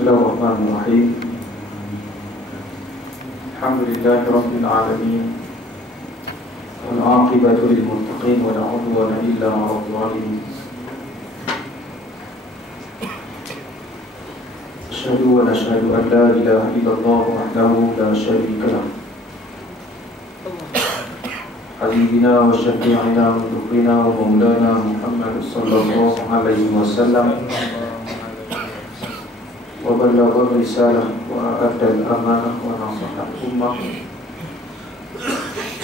Bismillahirrahmanirrahim. Alhamdulillahi Rabbil Alamin. Wal-aqibatu lil-muttaqin wa la 'udwana illa 'alal zalimin. Asyhadu wa nashhadu an la ilaha illallah wahdahu la syarika lah. Habibina wa syafi'ina wa dhukrina wa maulana Muhammad sallallahu alaihi wasallam wa ballagha risalah wa adda al-amanah wa nasaha ummah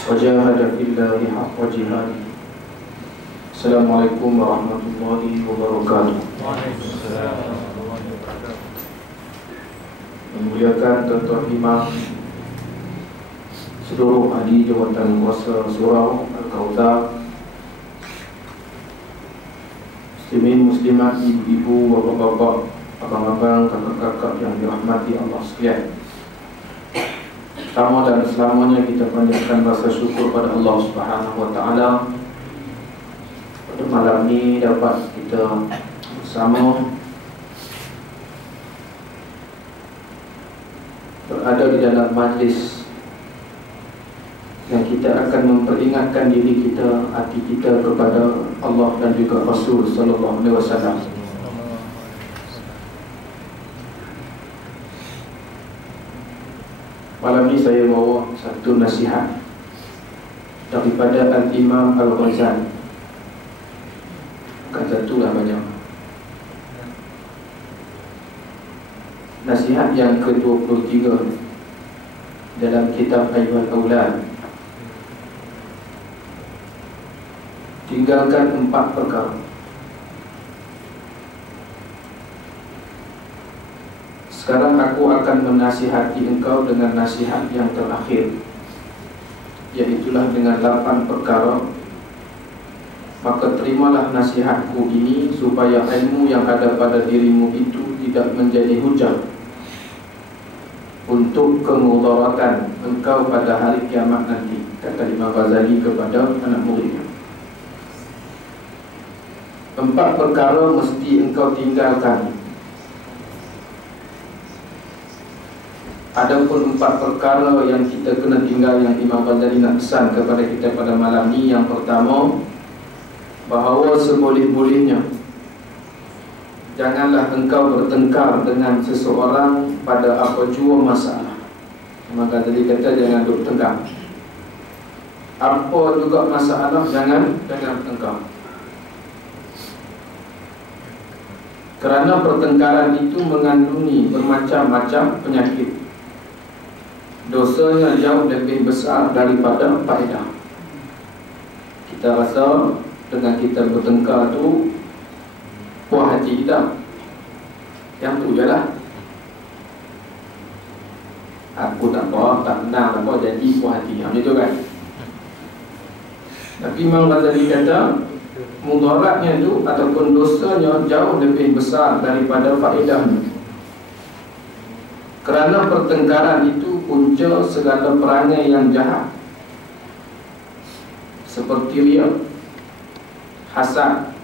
wa jahada fillahi haqqa jihadi. Assalamualaikum warahmatullahi wabarakatuh. Memuliakan Tuan-Tuan Imam, seluruh ahli jawatan kuasa surau Al-Kautsar, muslimin muslimat, ibu-ibu, bapa-bapa, abang-abang, kakak-kakak yang dirahmati Allah sekalian. Pertama dan selamanya kita panjatkan rasa syukur pada Allah Subhanahu wa taala. Pada malam ini dapat kita bersama berada di dalam majlis yang kita akan memperingatkan diri kita, hati kita kepada Allah dan juga Rasul sallallahu alaihi wasallam. Malam ini saya bawa satu nasihat daripada Al-Imam Al-Ghazali. Bukan satu lah, banyak. Nasihat yang ke-23 dalam kitab Ayyuhal Aulad. Tinggalkan 4 perkara. Sekarang aku akan menasihati engkau dengan nasihat yang terakhir, iaitulah dengan 8 perkara. Maka terimalah nasihatku ini supaya ilmu yang ada pada dirimu itu tidak menjadi hujah untuk kemudaratan engkau pada hari kiamat nanti, kata Imam Ghazali kepada anak muridnya. 4 perkara mesti engkau tinggalkan. Adapun 4 perkara yang kita kena tinggal, yang Imam Ghazali nak pesan kepada kita pada malam ni. Yang pertama, bahawa seboleh-bolehnya janganlah engkau bertengkar dengan seseorang pada apa jua masalah. Imam Ghazali kata jangan duk tengkar. Apa juga masalah, jangan tengkar. Kerana pertengkaran itu mengandungi bermacam-macam penyakit. Dosanya jauh lebih besar daripada faedah. Kita rasa dengan kita bertengkar tu puas hati kita. Yang tu je lah. Aku tak apa, tak kenal apa, jadi puas hati. Macam tu kan. Tapi Imam Ghazali kata mudaratnya tu ataupun dosanya jauh lebih besar daripada faedahnya. Kerana pertengkaran itu punca segala perangai yang jahat, seperti riya, hasad,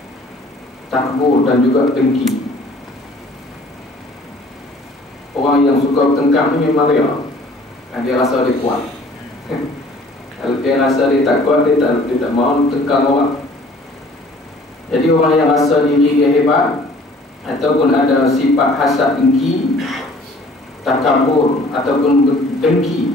takbur dan juga dengki. Orang yang suka bertengkar ni memang riya. Dia rasa dia kuat. Kalau dia rasa dia tak kuat, dia tak mahu tengkar orang. Jadi orang yang rasa diri dia hebat ataupun ada sifat hasad, dengki, takabur ataupun dengki,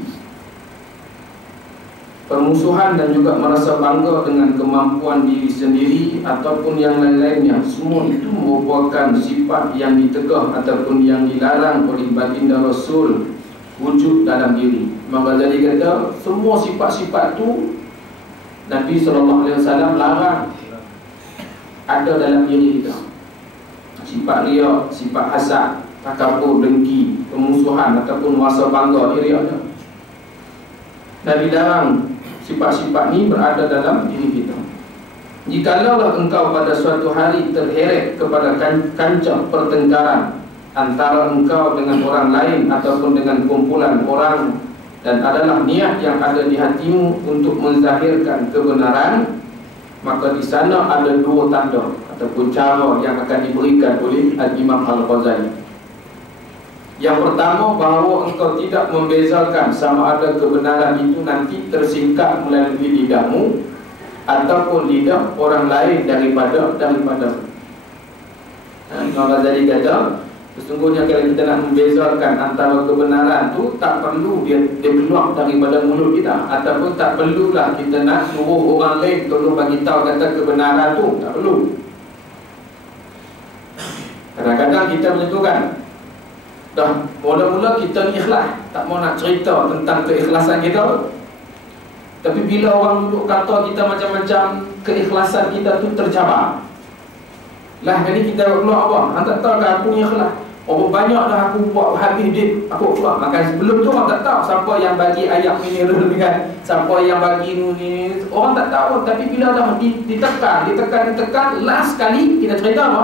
permusuhan dan juga merasa bangga dengan kemampuan diri sendiri ataupun yang lain-lainnya, semua itu merupakan sifat yang ditegah ataupun yang dilarang oleh baginda Rasul wujud dalam diri. Maka Ghazali kata semua sifat-sifat itu Nabi SAW larang ada dalam diri kita. Sifat riya, sifat hasad, takabur, dengki, pemusuhan ataupun rasa bangga, diri ada. Nabi larang sifat-sifat ni berada dalam diri kita. Jikalau engkau pada suatu hari terheret kepada kancah pertengkaran antara engkau dengan orang lain ataupun dengan kumpulan orang, dan adalah niat yang ada di hatimu untuk menzahirkan kebenaran, maka di sana ada 2 tanda ataupun cara yang akan diberikan oleh Al-Imam Al-Ghazali. Yang pertama, bahawa engkau tidak membezakan sama ada kebenaran itu nanti tersingkap melalui lidahmu ataupun lidah orang lain daripada. Imam Ghazali kata, sesungguhnya kalau kita nak membezakan antara kebenaran tu, tak perlu dia keluar daripada mulut kita, ataupun tak perlulah kita nak suruh orang lain tolong bagi tahu kata kebenaran tu, tak perlu. Kadang-kadang kita menentukan, dah mula-mula kita ni ikhlas, tak mau nak cerita tentang keikhlasan kita. Tapi bila orang duduk kata kita macam-macam, keikhlasan kita tu tercabar. Lah jadi kita keluar apa? Hang tak tahu ke aku ni ikhlas. Oh banyak dah aku buat habis duit aku keluar. Maka sebelum tu orang tak tahu siapa yang bagi ayat mineral ni kan, siapa yang bagi ni, orang tak tahu. Tapi bila dah ditekan, last kali kita cerita apa?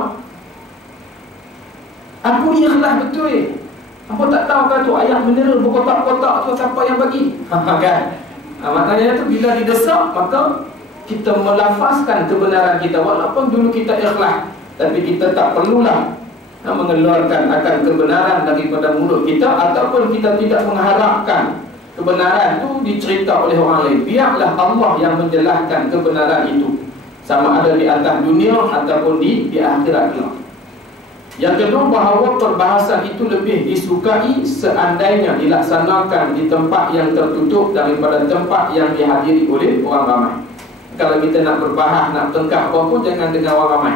Aku ni ikhlas betul. Apa tak tahu kan tu ayat mineral berkotak-kotak tu siapa yang bagi? Kan? Maknanya tu bila didesak, maka kita melafazkan kebenaran kita walaupun dulu kita ikhlas, tapi kita tak perlulah mengeluarkan akan kebenaran daripada mulut kita, ataupun kita tidak mengharapkan kebenaran itu dicerita oleh orang lain. Biarlah Allah yang menjelaskan kebenaran itu, sama ada di atas dunia ataupun di akhirat kelak. Yang kedua, bahawa perbahasan itu lebih disukai seandainya dilaksanakan di tempat yang tertutup daripada tempat yang dihadiri oleh orang ramai. Kalau kita nak berbahas, nak tengkap apa pun, jangan dengan orang ramai.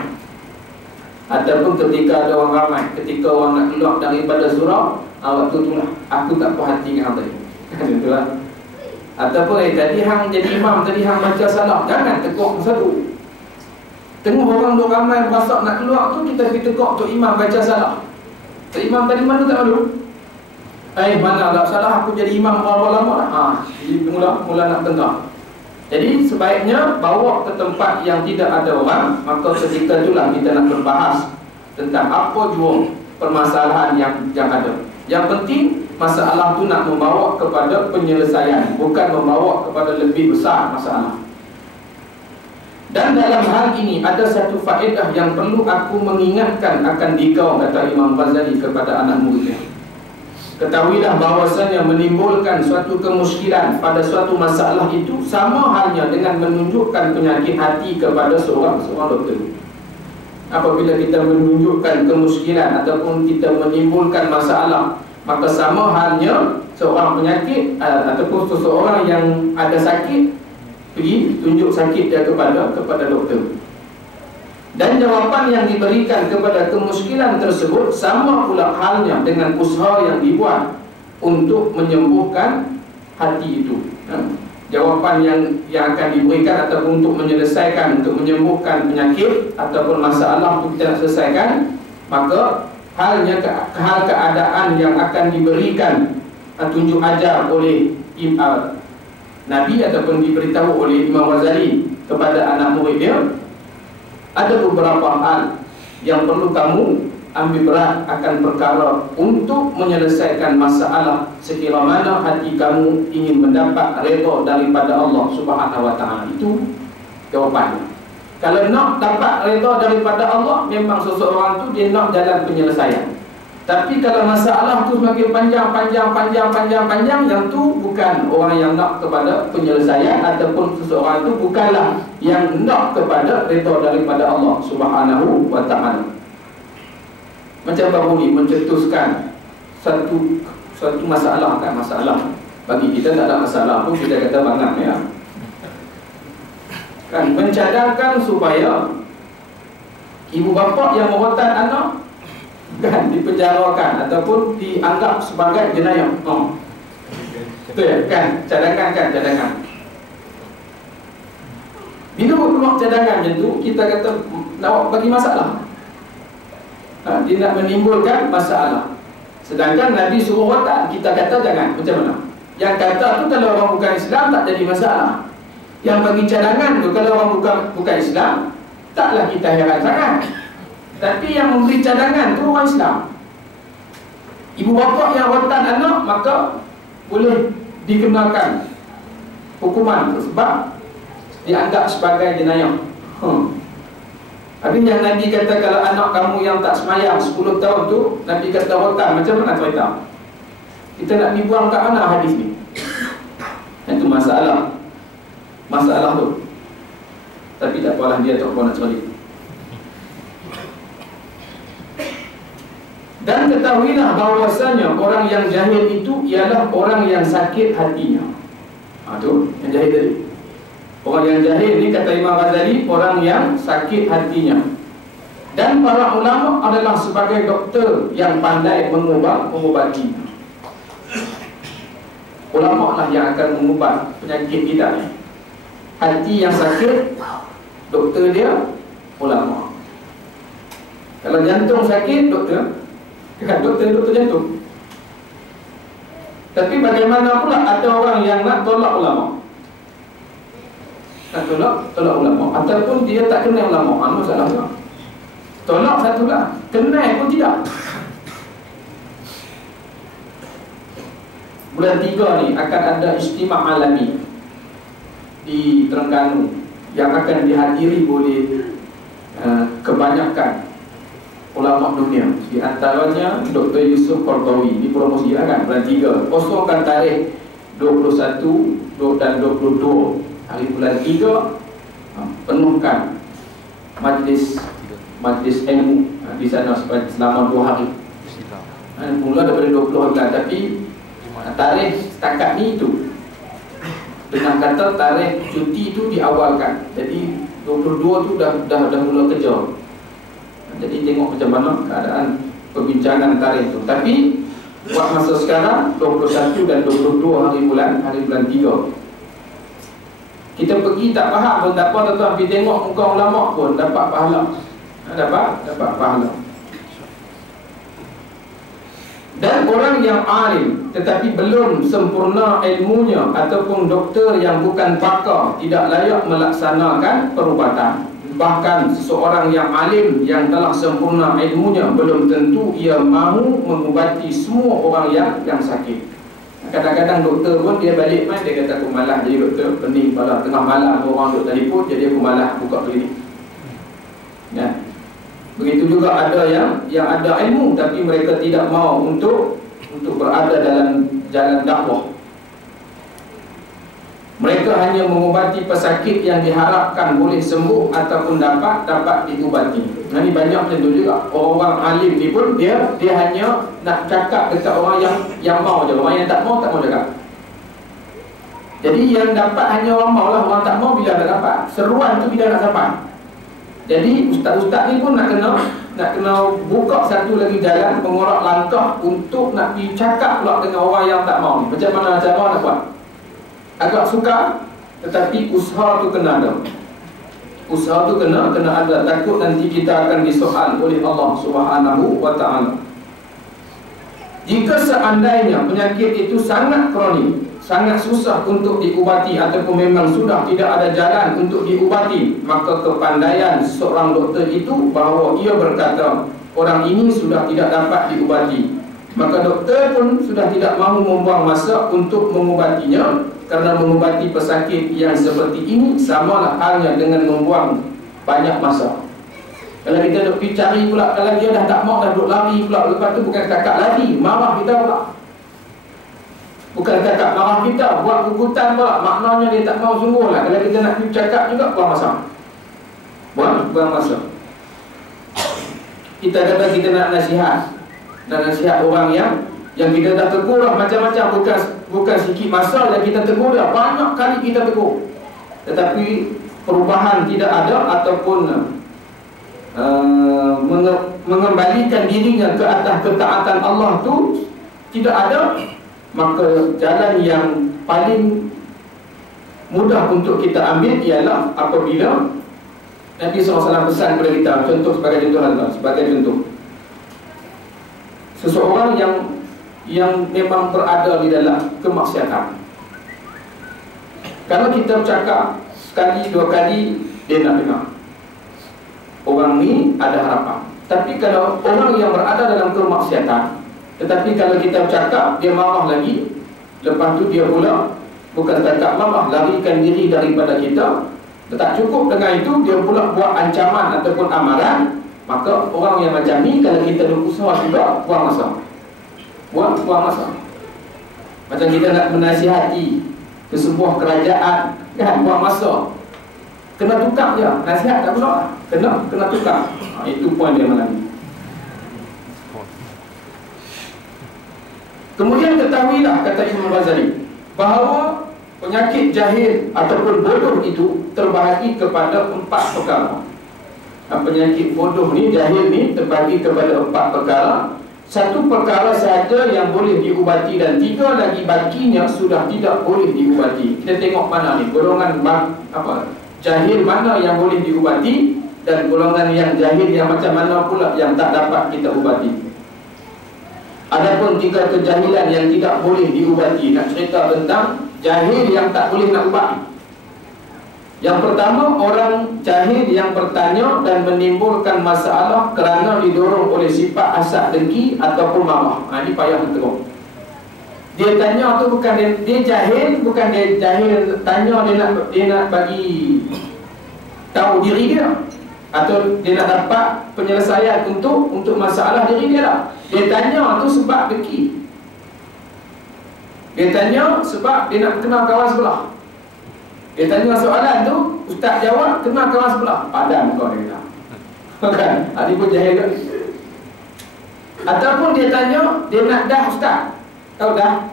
Ataupun ketika ada orang ramai, ketika orang nak keluar daripada surau, waktu itulah aku tak puas hati dengan hang tadi. Itulah. Ataupun tadi hang jadi imam, tadi hang baca salah, jangan tekuk satu. Tengok orang duk ramai berasak nak keluar tu, kita pergi tekuk tu imam baca salah. Imam tadi mana tak malu? Mana tak salah, aku jadi imam berapa lama dah. Jadi mula nak tengah. Jadi sebaiknya bawa ke tempat yang tidak ada orang. Maka ketika itulah kita nak berbahas tentang apa jua permasalahan yang ada. Yang penting masalah tu nak membawa kepada penyelesaian, bukan membawa kepada lebih besar masalah. Dan dalam hal ini ada satu faedah yang perlu aku mengingatkan akan dikau, kata Imam Ghazali kepada anak muridnya. Ketahuilah bahawasanya menimbulkan suatu kemuskilan pada suatu masalah itu sama halnya dengan menunjukkan penyakit hati kepada seorang doktor. Apabila kita menunjukkan kemuskilan ataupun kita menimbulkan masalah, maka sama halnya seorang penyakit ataupun seseorang yang ada sakit pergi tunjuk sakit dia kepada doktor. Dan jawapan yang diberikan kepada kemuskilan tersebut sama pula halnya dengan usaha yang dibuat untuk menyembuhkan hati itu. Jawapan yang akan diberikan ataupun untuk menyelesaikan, untuk menyembuhkan penyakit ataupun masalah itu kita nak selesaikan, maka halnya hal keadaan yang akan diberikan tunjuk ajar oleh Nabi ataupun diberitahu oleh Imam Ghazali kepada anak murid dia, ada beberapa hal yang perlu kamu ambil berat akan perkara untuk menyelesaikan masalah sekira mana hati kamu ingin mendapat redha daripada Allah Subhanahu wa taala. Itu jawapannya. Kalau nak dapat redha daripada Allah, memang seseorang tu dia nak jalan penyelesaian. Tapi kalau masalah tu semakin panjang, yang tu bukan orang yang nak kepada penyelesaian, ataupun seseorang tu bukanlah yang nak kepada redha daripada Allah Subhanahu wa taala. Macam baru ni mencetuskan satu masalah, kan masalah. Bagi kita tak ada masalah pun kita kata bangang ya. Kan mencadangkan supaya ibu bapa yang merawat anak kan dipenjarakan ataupun dianggap sebagai jenayah. Betul ya? Kan? Cadangan. Bila keluar cadangan macam tu, kita kata nak bagi masalah. Dia nak menimbulkan masalah. Sedangkan Nabi suruh watak, kita kata jangan. Macam mana? Yang kata tu kalau orang bukan Islam tak jadi masalah. Yang bagi cadangan tu kalau orang bukan Islam, taklah kita heran sangat. Tapi yang memberi cadangan tu orang Islam. Ibu bapa yang rotan anak, maka boleh dikenakan hukuman sebab dianggap sebagai jenayah. Habis yang Nabi kata kalau anak kamu yang tak semayang 10 tahun tu, Nabi kata rotan, macam mana cerita? Kita nak dibuang kat mana hadis ni? Itu masalah tu. Tapi tak apalah, dia tak apa nak cerita. Dan ketahuilah bahawasanya orang yang jahil itu ialah orang yang sakit hatinya. Tu yang jahil tadi. Orang yang jahil ni kata Imam Ghazali, orang yang sakit hatinya. Dan para ulama adalah sebagai doktor yang pandai mengubati. Ulama lah yang akan mengubat penyakit kita ni. Hati yang sakit, doktor dia ulama. Kalau jantung sakit, doktor jantung. Tapi bagaimana pula ada orang yang nak tolak ulama? Nak tolak ulama, ataupun dia tak kenal ulama. Apa masalahnya? Tolak satulah, kenal pun tidak. Bulan 3 ni akan ada istimewa alami di Terengganu yang akan dihadiri oleh kebanyakan ulama dunia. Di antaranya Dr. Yusuf Qaradawi. Ini promosi kan, bulan 3. Kosongkan tarikh 21 dan 22 hari bulan 3, penuhkan majlis ilmu di sana selama 2 hari. Mula daripada 20 bulan, tapi tarikh setakat ni itu. Dengan kata tarikh cuti itu diawalkan. Jadi 22 tu dah mula kerja. Jadi tengok macam mana keadaan perbincangan tarikh tu. Tapi buat masa sekarang 21 dan 22 hari bulan 3. Kita pergi tak faham pun tak apa, tuan-tuan pergi tengok muka ulama pun dapat pahala. Dapat pahala. Dan orang yang alim tetapi belum sempurna ilmunya ataupun doktor yang bukan pakar tidak layak melaksanakan perubatan. Bahkan seseorang yang alim yang telah sempurna ilmunya belum tentu ia mahu mengubati semua orang yang sakit. Kadang-kadang doktor pun dia balik main, dia kata aku malas jadi doktor, pening kepala, tengah malam orang duk telefon, jadi aku malas buka klinik. Ya. Begitu juga ada yang ada ilmu tapi mereka tidak mau untuk berada dalam jalan dakwah. Mereka hanya mengubati pesakit yang diharapkan boleh sembuh ataupun dapat diubati. Nah, ini banyak macam tu juga. Orang alim ni pun dia hanya nak cakap dekat orang yang mau je. Orang yang tak mau cakap. Jadi yang dapat hanya orang mau lah. Orang tak mau bila tak dapat. Seruan tu bila nak sampai. Jadi ustaz-ustaz ni pun nak kena buka satu lagi jalan, mengorak langkah untuk nak dicakap pula dengan orang yang tak mau ni. Macam mana cara nak buat? Agak sukar, tetapi usaha tu kena ada. Usaha tu kena ada. Takut nanti kita akan disoal oleh Allah Subhanahu wa ta'ala. Jika seandainya penyakit itu sangat kronik, sangat susah untuk diubati ataupun memang sudah tidak ada jalan untuk diubati, maka kepandaian seorang doktor itu bahawa ia berkata orang ini sudah tidak dapat diubati, maka doktor pun sudah tidak mahu membuang masa untuk mengubatinya. Kerana mengubati pesakit yang seperti ini samalah halnya dengan membuang banyak masa. Kalau kita duk pergi cari pula, kalau dia dah tak mau, dah duk lari pula, lepas tu bukan cakap lari, marah kita pula. Bukan cakap marah kita, buat gugutan pula, maknanya dia tak mau sungguh lah. Kalau kita nak pergi cakap juga, buang masa. Buang masa. Kita kata kita nak nasihat orang yang kita dah tegur lah macam-macam, bukan sikit masa yang kita tegur dah, banyak kali kita tegur, tetapi perubahan tidak ada ataupun mengembalikan dirinya ke atas ketaatan Allah tu tidak ada. Maka jalan yang paling mudah untuk kita ambil ialah apabila Nabi SAW pesan kepada kita. Contoh sebagai contoh, seseorang yang memang berada di dalam kemaksiatan, kalau kita bercakap sekali dua kali dia nak dengar, orang ni ada harapan. Tapi kalau orang yang berada dalam kemaksiatan, tetapi kalau kita bercakap dia marah lagi, lepas tu dia pula bukan cakap marah, larikan diri daripada kita, Tak cukup dengan itu, dia pula buat ancaman ataupun amaran. Maka orang yang macam ni, kalau kita berusaha juga, buang masa. Buang masa. Macam kita nak menasihati ke sebuah kerajaan, kan, buang masa. Kena tukar je, nasihat tak pula. Kena tukar. Itu poin dia malam ni. Kemudian ketahuilah, kata Imam Ghazali, bahawa penyakit jahil ataupun bodoh itu terbahagi kepada 4 perkara. Penyakit bodoh ni, jahil ni, terbagi kepada 4 perkara. 1 perkara sahaja yang boleh diubati dan 3 lagi baginya sudah tidak boleh diubati. Kita tengok mana ni, golongan jahil mana yang boleh diubati, dan golongan yang jahil yang macam mana pula yang tak dapat kita ubati. Adapun 3 kejahilan yang tidak boleh diubati, nak cerita tentang jahil yang tak boleh nak ubati. Yang pertama, orang jahil yang bertanya dan menimbulkan masalah kerana didorong oleh sifat hasad, dengki ataupun marah. Ini payah teruk. Dia tanya tu bukan dia jahil, bukan dia jahil tanya dia nak bagi tahu diri dia, atau dia nak dapat penyelesaian untuk masalah diri dia lah. Dia tanya tu sebab dengki. Dia tanya sebab dia nak kenal kawan sebelah. Dia tanya soalan tu, ustaz jawab, kenal kawan sebelah. Padam kau dia kata. Kan? Ini pun jahil kan? Ataupun dia tanya, dia nak dah ustaz. Tahu dah?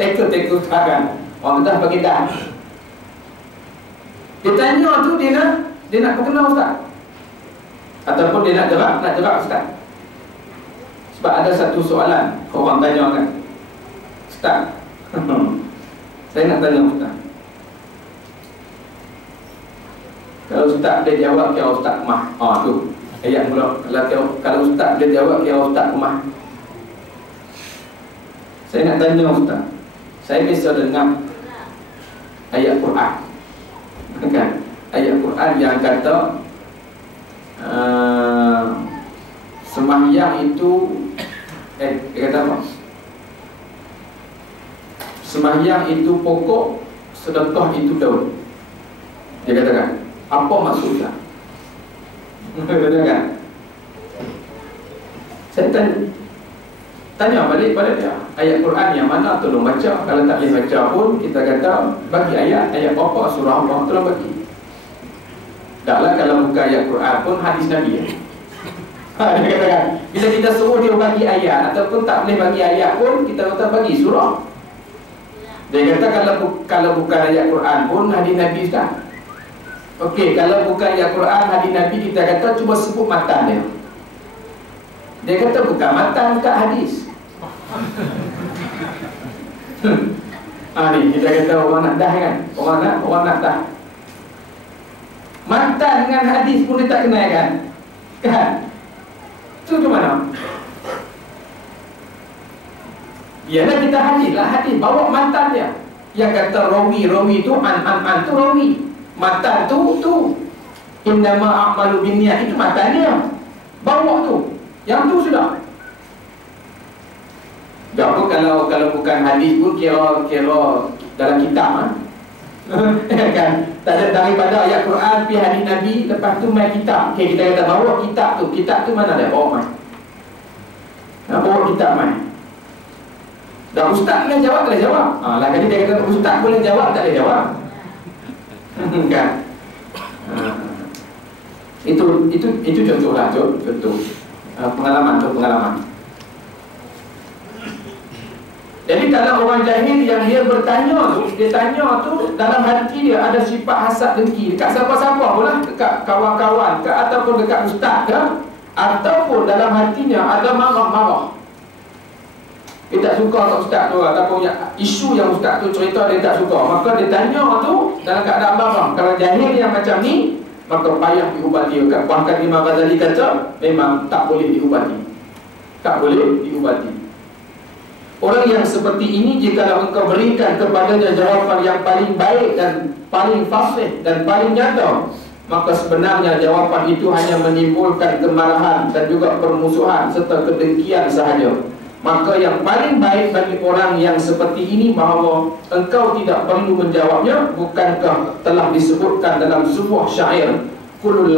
Teka ustaz kan? Orang dah bagi dah. Dia tanya tu, dia nak berkenal ustaz. Ataupun dia nak gerak ustaz. Sebab ada satu soalan orang tanya kan, ustaz, saya nak tanya ustaz, kalau ustaz dia jawab kira ustaz mah. Tu ayat pula. Kalau ustaz dia jawab kira ustaz mah. Saya nak tanya ustaz, saya biasa dengar ayat Quran, kan? Ayat Quran yang kata sembahyang itu dia kata apa? Sembahyang itu pokok, sedekah itu daun. Dia katakan, apa maksudnya? Katakan. Saya tanya balik pada dia, ayat Quran yang mana tolong baca. Kalau tak boleh baca pun, kita kata bagi ayat apa, surah apa, tolong bagi. Taklah kalau bukan ayat Quran pun hadis Nabi ya. Dia katakan, bila kita suruh dia bagi ayat ataupun tak boleh bagi ayat pun, kita kata bagi surah. Dia kata kalau bukan ayat Quran pun hadis Nabi dah. Okey, kalau bukan ayat Quran, hadis Nabi, kita kata cuba sebut matan dia. Dia kata bukan matan, bukan hadis. Ni kita kata orang nak dah kan, orang nak dah. Matan dengan hadis pun dia tak kenal kan? Kan? Itu ke mana? Ialah kita hadis bawa matan dia. Yang kata rawi tu an tu rawi. Matan tu innama a'malu binniyat, itu matan dia. Bawa tu. Yang tu sudah. Apa kalau bukan hadis pun kira dalam kitab kan? Tak ada daripada ayat Quran pi hadis Nabi, lepas tu main kitab. Okey, kita kata bawa kitab tu mana dia bawa main. Bawa kitab main. Dah ustaz boleh jawab, tak boleh jawab. Lah kali dia kata ustaz boleh jawab, tak boleh jawab. Kan? Itu contohlah, contoh pengalaman. Jadi kalau orang jahil yang dia bertanya tu, dia tanya tu dalam hati dia ada sifat hasad dengki dekat siapa-siapa pun lah, dekat kawan-kawan ke, ataupun dekat ustaz ke, ataupun dalam hatinya ada marah-marah. Dia tak suka kat ustaz tu, ataupun isu yang ustaz tu cerita dia tak suka, maka dia tanya tu dalam keadaan marah. Kalau jahil yang macam ni, maka payah diubati. Bahkan Imam Ghazali kata memang tak boleh diubati. Tak boleh diubati. Orang yang seperti ini, jikalau engkau berikan kepadanya jawapan yang paling baik dan paling fasih dan paling nyata, maka sebenarnya jawapan itu hanya menimbulkan kemarahan dan juga permusuhan serta kedengkian sahaja. Maka yang paling baik bagi orang yang seperti ini bahawa engkau tidak perlu menjawabnya. Bukankah telah disebutkan dalam sebuah syair, kullul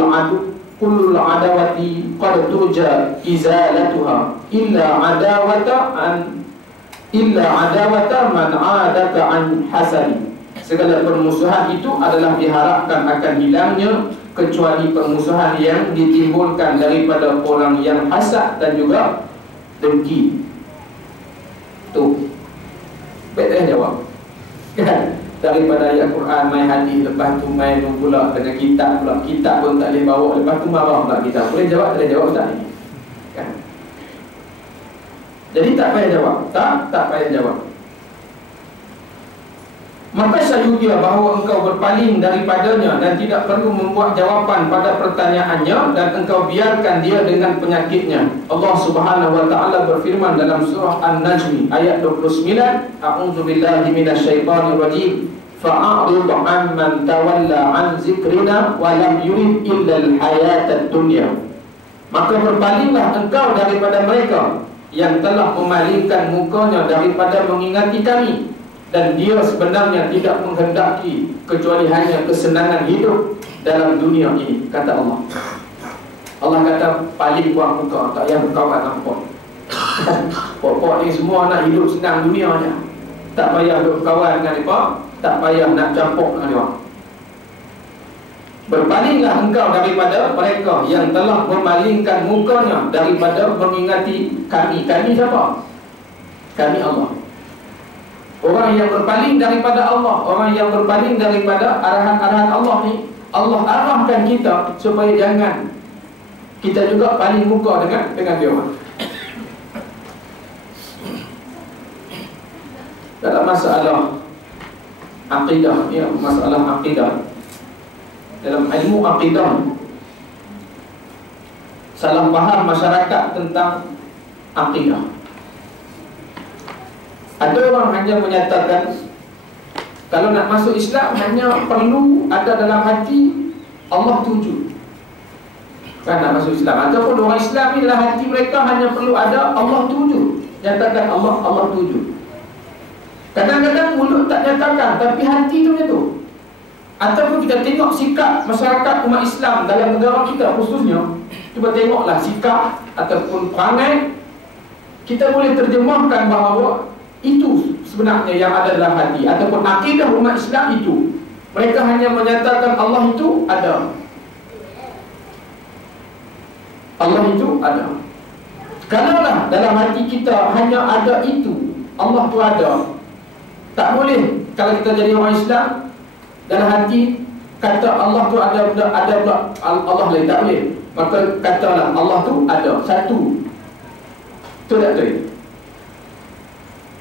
adawati qad turja izalatuha illa adawata man adaka an hasadi. Segala permusuhan itu adalah diharapkan akan hilangnya, kecuali permusuhan yang ditimbulkan daripada orang yang hasad dan juga dengki. Tu betul jawab kan? Daripada ayat Quran main hadis, lepas tu main pula dengan kitab pula. Kitab pun tak boleh bawa, lepas tu marah pula kita. Boleh jawab, tak boleh jawab tak ni kan? Jadi tak payah jawab. Tak payah jawab. Maka syahudiyah bahawa engkau berpaling daripadanya dan tidak perlu membuat jawapan pada pertanyaannya, dan engkau biarkan dia dengan penyakitnya. Allah Subhanahu wa taala berfirman dalam surah An-Najm ayat 29, A'udzubillahi minasyaitonirrajim. Fa'a'rid 'amman tawalla 'an zikrina wa lam yurid illa al-hayatad dunya. Maka berpalinglah engkau daripada mereka yang telah memalingkan mukanya daripada mengingati kami, dan dia sebenarnya tidak menghendaki kecuali hanya kesenangan hidup dalam dunia ini, kata Allah. Allah kata paling buang muka, tak payah berkawan apa. Pokok ni semua nak hidup senang dunianya, tak payah berkawan dengan mereka, tak payah nak campur dengan mereka. Berpalinglah engkau daripada mereka yang telah memalingkan mukanya daripada mengingati kami. Kami siapa? Kami Allah. Orang yang berpaling daripada Allah, orang yang berpaling daripada arahan-arahan Allah ni, Allah arahkan kita supaya jangan kita juga paling muka dengan dia orang. Dalam masalah akidah, ya, masalah akidah, dalam ilmu akidah, salah faham masyarakat tentang akidah. Ada orang hanya menyatakan kalau nak masuk Islam hanya perlu ada dalam hati Allah tuju, kan nak masuk Islam. Ataupun orang Islam ni dalam hati mereka hanya perlu ada Allah tuju, nyatakan Allah tuju. Kadang-kadang mulut tak nyatakan, tapi hati tu macam tu. Ataupun kita tengok sikap masyarakat umat Islam dalam negara kita khususnya, cuba tengoklah sikap ataupun perangai, kita boleh terjemahkan bahawa itu sebenarnya yang ada dalam hati ataupun akidah umat Islam itu. Mereka hanya menyatakan Allah itu ada. Allah itu ada. Kalaulah dalam hati kita hanya ada itu, Allah itu ada, tak boleh kalau kita jadi orang Islam dalam hati kata Allah tu ada pula Allah lain, tak boleh. Maka katalah Allah tu ada satu. Betul tak betul?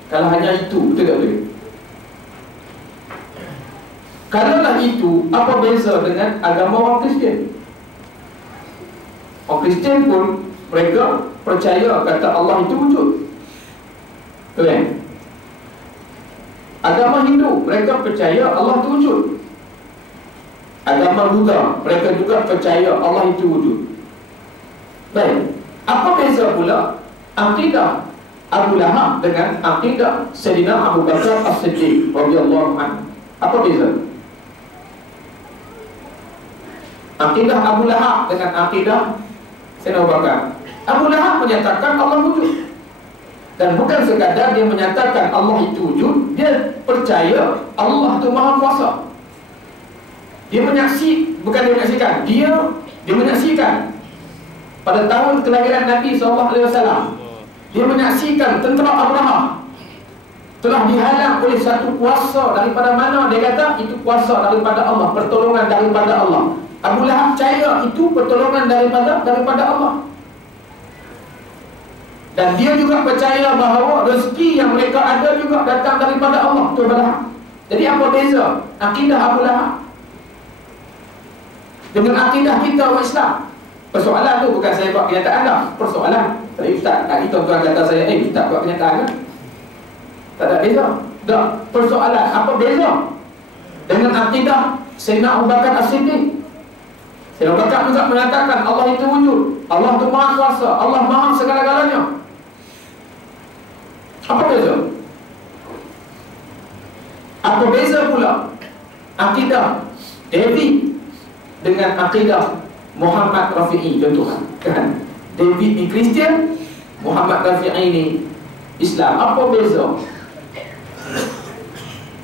Kalau hanya itu, betul tak betul? Kalaulah itu, apa beza dengan agama orang Kristian? Orang Kristian pun mereka percaya kata Allah itu wujud. Betul kan? Agama Hindu mereka percaya Allah itu wujud. Agama Buddha mereka juga percaya Allah itu wujud. Baik, apa beza pula akidah Abu Lahab dengan akidah Sayyidina Abu Bakar As-Siddiq radhiyallahu anhu? Apa beza? Akidah Abu Lahab dengan akidah Sayyidina Abu Bakar. Abu Lahab menyatakan Allah wujud, dan bukan sekadar dia menyatakan Allah itu wujud, dia percaya Allah itu Maha Kuasa. Dia bukan dia menyaksikan, dia menyaksikan pada tahun kelahiran Nabi SAW. Dia menyaksikan tentera Abraha telah dihalang oleh satu kuasa daripada mana? Dia kata itu kuasa daripada Allah, pertolongan daripada Allah. Abu Lahab percaya itu pertolongan daripada Allah. Dan dia juga percaya bahawa rezeki yang mereka ada juga datang daripada Allah. Itu Abu Lahab. Jadi apa beza akidah Abu Lahab dengan akidah kita orang Islam? Persoalan tu bukan saya buat kenyataan dah. Persoalan tadi Ustaz, kita tuan kata saya, Ustaz buat kenyataan kan? Tak ada beza. Tak. Persoalan apa beza dengan akidah Sayyidina Abu Bakar As-Siddiq? Sayyidina Abu Bakar juga mengatakan Allah itu wujud, Allah itu Maha Kuasa, Allah Maha segala-galanya. Apa beza? Apa beza pula akidah David dengan akidah Muhammad Rafi'i contohnya, kan? David ni Kristian, Muhammad Rafi'i ni Islam. Apa beza?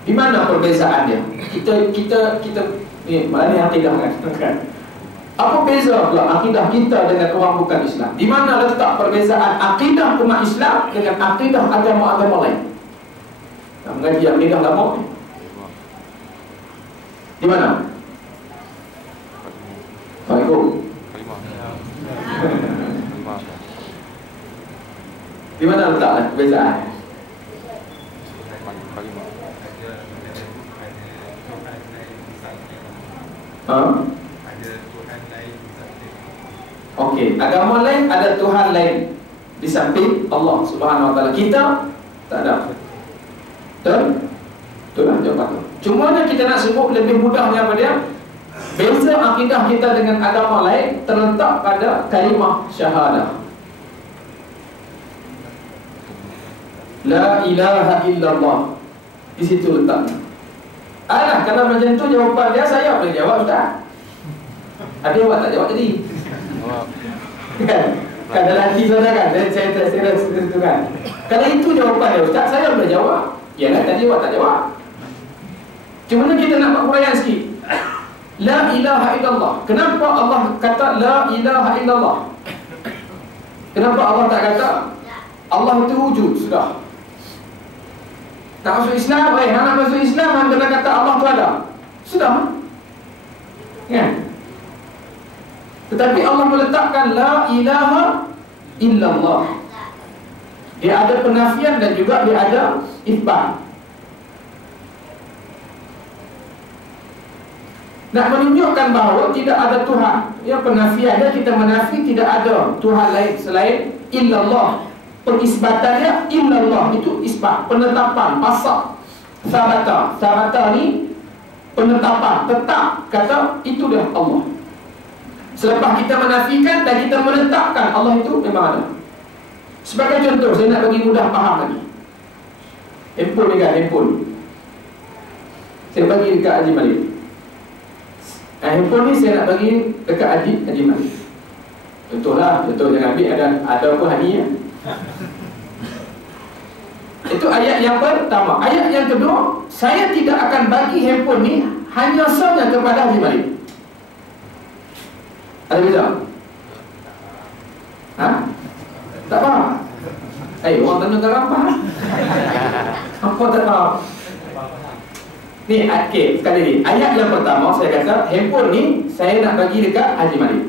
Di mana perbezaan dia? Kita ni mana akidah kan? Apa beza pula akidah kita dengan orang bukan Islam? Di mana letak perbezaan akidah umat Islam dengan akidah agama-agama lain? Mengaji akidah lama ni. Di mana? Assalamualaikum. Di mana letaklah perbezaan? Okey, agama lain ada Tuhan lain di samping Allah Subhanahu Wa Taala. Kita tak ada. Betul? Itulah jawapan. Cuma kita nak sebut lebih mudahnya apa dia? Beza akidah kita dengan agama lain terletak pada kalimah syahadah. La ilaha illallah. Di situ letaknya. Alah, kalau macam tu jawapan dia, saya boleh jawab, Ustaz. Ada awak tak jawab tadi? Kan dalam hati saudara kan, saya tu kan. Kalau itu jawapan dia, Ustaz, saya boleh jawab. Yalah, tadi awak tak jawab. Cuma kita nak buat huraian sikit. La ilaha illallah. Kenapa Allah kata la ilaha illallah? Kenapa Allah tak kata Allah itu wujud? Sudah. Nak masuk Islam, nak masuk Islam, hang kena kata Allah tu ada. Sudah. Kan? Tetapi Allah meletakkan la ilaha illallah. Dia ada penafian dan juga dia ada isbat. Nak menunjukkan bahawa tidak ada Tuhan. Ya, penafiannya kita menafi tidak ada Tuhan lain selain illallah. Pengisbatannya illallah, itu isbat, penetapan, pasal. Sabata. Sabata ni penetapan, tetap, kata itu dia Allah. Selepas kita menafikan dan kita menetapkan Allah itu memang ada. Sebagai contoh, saya nak bagi mudah faham lagi. Handphone ni kan, handphone. Saya bagi dekat Haji Malik. Handphone ni saya nak bagi dekat Haji Malik. Contohlah, contoh jangan ambil ada apa Haji ya. Itu ayat yang pertama. Ayat yang kedua, saya tidak akan bagi handphone ni hanya sahaja kepada Haji Malik. Ada beza? Ha? Tak faham? Orang tanya tak faham. Apa tak faham? Ni, okey, sekali ni. Ayat yang pertama saya kata handphone ni saya nak bagi dekat Haji Malik.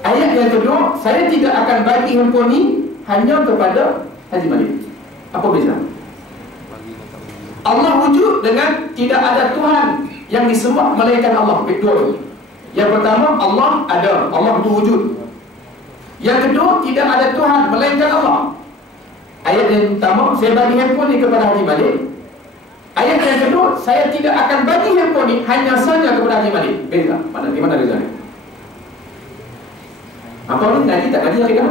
Ayat yang kedua, saya tidak akan bagi handphone ni hanya kepada Haji Malik. Apa beza? Allah wujud dengan tidak ada Tuhan yang disembah melainkan Allah. Dua. Yang pertama, Allah ada, Allah itu wujud. Yang kedua, tidak ada Tuhan melainkan Allah. Ayat yang pertama, saya bagi handphone ni kepada Haji Malik. Ayat yang kedua, saya tidak akan bagi handphone ni hanya saja kepada Haji Malik. Beza. Di mana beza ni? Apa ni? Ngaji tak ngaji lagi kan?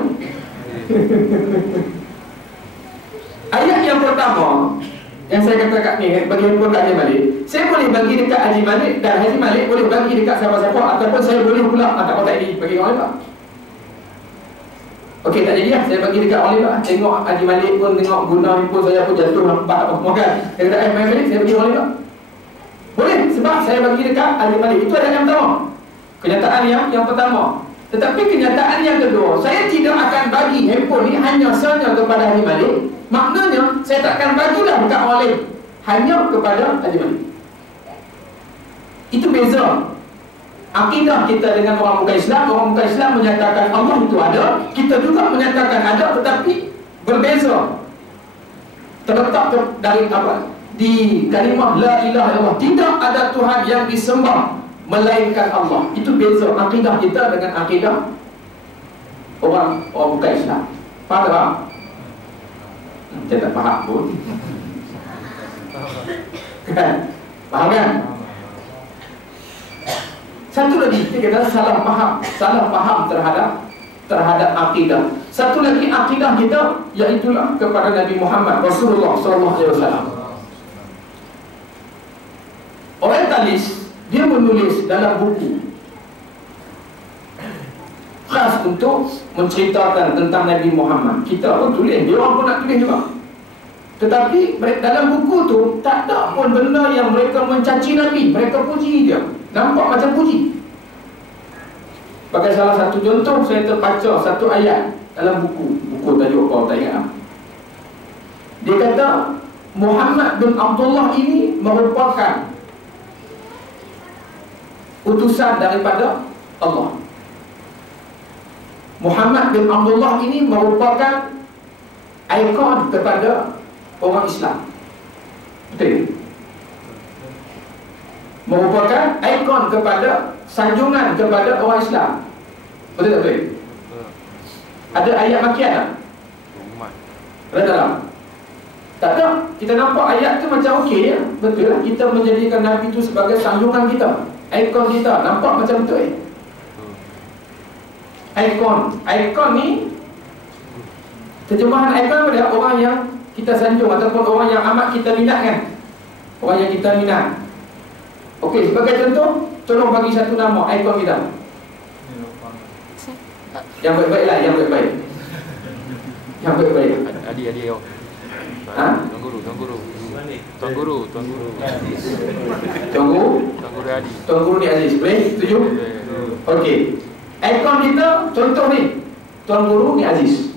Ayat yang pertama yang saya katakan ni, bagi handphone kat Haji Malik, saya boleh bagi dekat Haji Malik dan Haji Malik boleh bagi dekat siapa-siapa, ataupun saya boleh pula tak apa ini bagi orang lain. Okey, tak jadi lah, saya bagi dekat orang lain. Tengok Haji Malik pun tengok guna handphone saya pun jatuh nampak apa semua kan. Saya kata Haji Malik, saya bagi orang lain. Boleh, sebab saya bagi dekat Haji Malik. Itu ayat yang pertama. Kenyataan yang pertama. Tetapi kenyataan yang kedua, saya tidak akan bagi handphone ni hanya saja kepada Haji Malik. Maknanya, saya tak akan bagilah dekat orang lain, hanya kepada Haji Malik. Itu beza akidah kita dengan orang bukan Islam. Orang bukan Islam menyatakan Allah itu ada, kita juga menyatakan ada, tetapi berbeza. Terletak dari apa? Di kalimah la ilaha illallah, tidak ada Tuhan yang disembah melainkan Allah. Itu beza akidah kita dengan akidah orang bukan Islam. Faham tak? Saya tak faham pun. Faham kan? Satu lagi, kita kata salah faham terhadap terhadap akidah. Satu lagi akidah kita, iaitulah kepada Nabi Muhammad Rasulullah SAW. Orientalis, dia menulis dalam buku khas untuk menceritakan tentang Nabi Muhammad. Kita pun tulis, dia orang pun nak tulis juga. Tetapi dalam buku tu tak ada pun benda yang mereka mencaci Nabi. Mereka puji dia. Nampak macam puji. Sebagai salah satu contoh, saya terbaca satu ayat dalam buku tajuk apa tak ingat. Dia kata Muhammad bin Abdullah ini merupakan utusan daripada Allah. Muhammad bin Abdullah ini merupakan ikon kepada orang Islam. Betul? Merupakan ikon kepada sanjungan kepada orang Islam. Betul tak betul? Ada ayat makian tak? Ada dalam? Tak ada. Kita nampak ayat tu macam okey ya. Betul lah. Kita menjadikan Nabi tu sebagai sanjungan kita, ikon kita. Nampak macam betul Ikon ni, terjemahan ikon pada orang yang kita sanjung ataupun orang yang amat kita minat kan. Orang yang kita minat. Okey, sebagai contoh, tolong bagi satu nama ikon kita. Yang baik-baik lah, yang baik-baik. Yang baik-baik. Adi. Ha? Tuan Guru. Tuan Guru Adi. Tuan Guru ni Aziz. Boleh? Setuju? Okey. Ikon kita, contoh ni, Tuan Guru ni Aziz.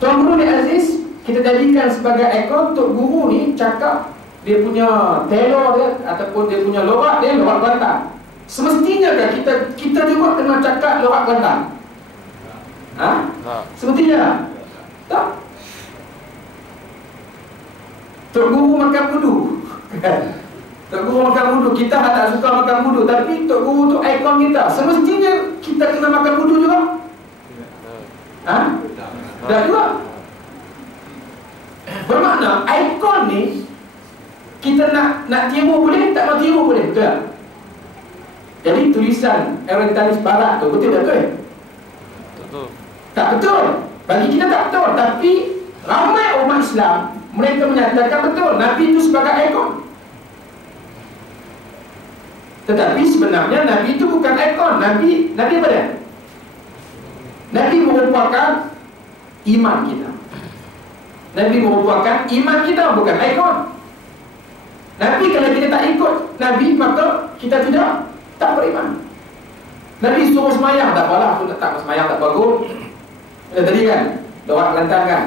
Tuan Guru ni Aziz, kita jadikan sebagai ikon. Tok Guru ni cakap dia punya telur dia ataupun dia punya lorak dia, lorak Kelantan. Semestinya kan kita juga kena cakap lorak Kelantan? Ha? Semestinya? Tak? Tok Guru makan budu. Tok Guru makan budu. Kita tak suka makan budu, tapi Tok Guru tu ikon kita. Semestinya kita kena makan budu juga? Ha? Tak juga. Bermakna ikon ni kita nak tiru boleh, tak nak tiru boleh. Betul tak? Jadi tulisan orientalis barat tu betul tak betul? Betul. Tak betul. Bagi kita tak betul. Tapi ramai umat Islam, mereka menyatakan betul Nabi itu sebagai ikon. Tetapi sebenarnya Nabi itu bukan ikon. Nabi apa dia? Nabi merupakan iman kita. Nabi merupakan iman kita, bukan ikon. Nabi kalau kita tak ikut Nabi, maka kita tak beriman. Nabi suruh semayang, tak apalah, aku tak semayang tak bagus. Tadi kan, doa Kelantan kan.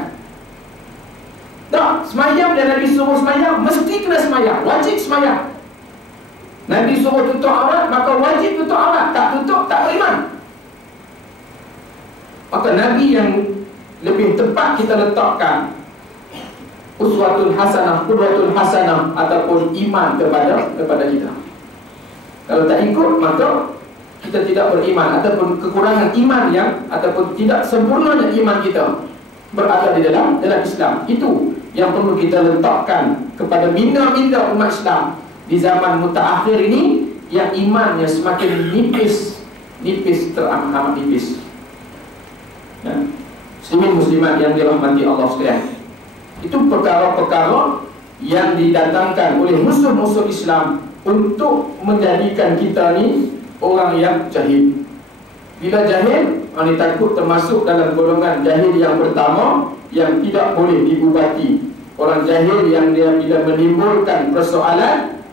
Tak, semayang dan Nabi suruh semayang, mesti kena semayang, wajib semayang. Nabi suruh tutup aurat, maka wajib tutup aurat. Tak tutup, tak beriman. Maka Nabi yang lebih tepat kita letakkan uswatun hasanah, qudwatun hasanah ataupun iman kepada kita. Kalau tak ikut, maka kita tidak beriman, ataupun kekurangan iman yang, ataupun tidak sempurnanya iman kita berada di dalam Islam. Itu yang perlu kita letakkan kepada minda-minda umat Islam di zaman mutaakhir ini, yang imannya semakin nipis teramat nipis. Ya. Muslimin-muslimat yang dirahmati Allah sekalian, itu perkara-perkara yang didatangkan oleh musuh-musuh Islam untuk menjadikan kita ni orang yang jahil. Bila jahil, orang takut termasuk dalam golongan jahil yang pertama yang tidak boleh diubati. Orang jahil yang dia bila menimbulkan persoalan,